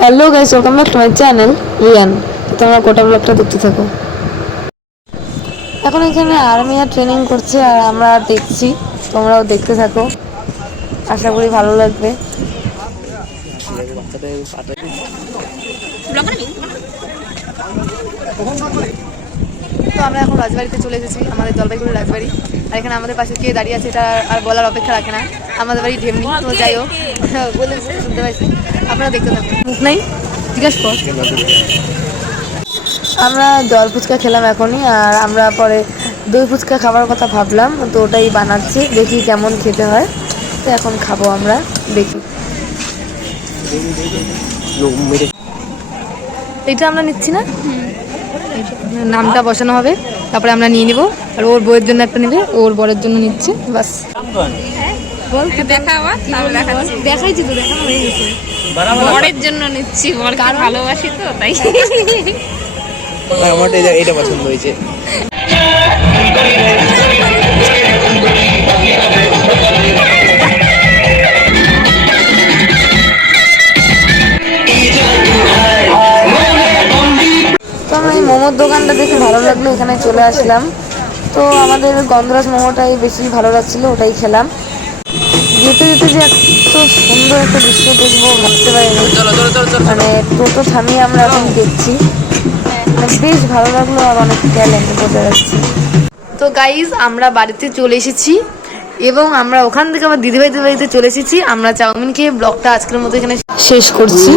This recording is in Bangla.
Hello guys, welcome back to my channel Riyan. তোমরা গোটা ব্লগটা দেখতে থাকো। এখন এখানে আর্মি আর ট্রেনিং করছে আর আমরা দেখছি, তোমরাও দেখতে থাকো, আশা করি ভালো লাগবে। তো আমরা এখন রাজবাড়িতে চলে এসেছি, আমাদের জলপাইগুড়ি রাজবাড়ি। আর এখানে আমাদের পাশে কে দাঁড়িয়ে আছে এটা আর বলার অপেক্ষা রাখে না, আমাদের বাড়ি ঢেমনি। তো যাই হোক, বলে শুনতে পাইছি, আপনারা দেখতে থাকুন। মুখ নাই জিজ্ঞাসা কর। আমরা জল ফুচকা খেলাম এখনই, আর আমরা পরে দই ফুচকা খাবার কথা ভাবলাম, তো ওটাই বানাচ্ছি, দেখি কেমন খেতে হয়। তো এখন খাবো আমরা, দেখি। এটা আমরা নিচ্ছি না, নামটা বসানো হবে, তারপরে আমরা নিয়ে নিব। আর ওর বউয়ের জন্য একটা নেবে, ওর বরের জন্য নিচ্ছে, বাস। দেখাইছি তো, দেখানো হয়ে গেছে। বরের জন্য নিচ্ছি, বরকে ভালোবাসি তো তাই। আমার এটা পছন্দ হয়েছে। তো আমরা এই মোমোর দোকানটা দেখে ভালো লাগলো, এখানে চলে আসলাম। তো আমাদের গন্ধরাজ মোমোটাই বেশি ভালো লাগছিল, ওটাই খেলাম। যেতে যেতে যে এত সুন্দর একটা দৃশ্য দেখবো ভাবতে পারিনি, মানে টোটো থামিয়ে আমরা এখন দেখছি, মানে বেশ ভালো লাগলো, আর অনেক ট্যালেন্ট বোঝা যাচ্ছে। তো গাইজ, আমরা বাড়িতে চলে এসেছি এবং আমরা ওখান থেকে আবার দিদিভাইদের বাড়িতে চলে এসেছি। আমরা চাউমিন খেয়ে ব্লগটা আজকের মতো এখানে শেষ করছি।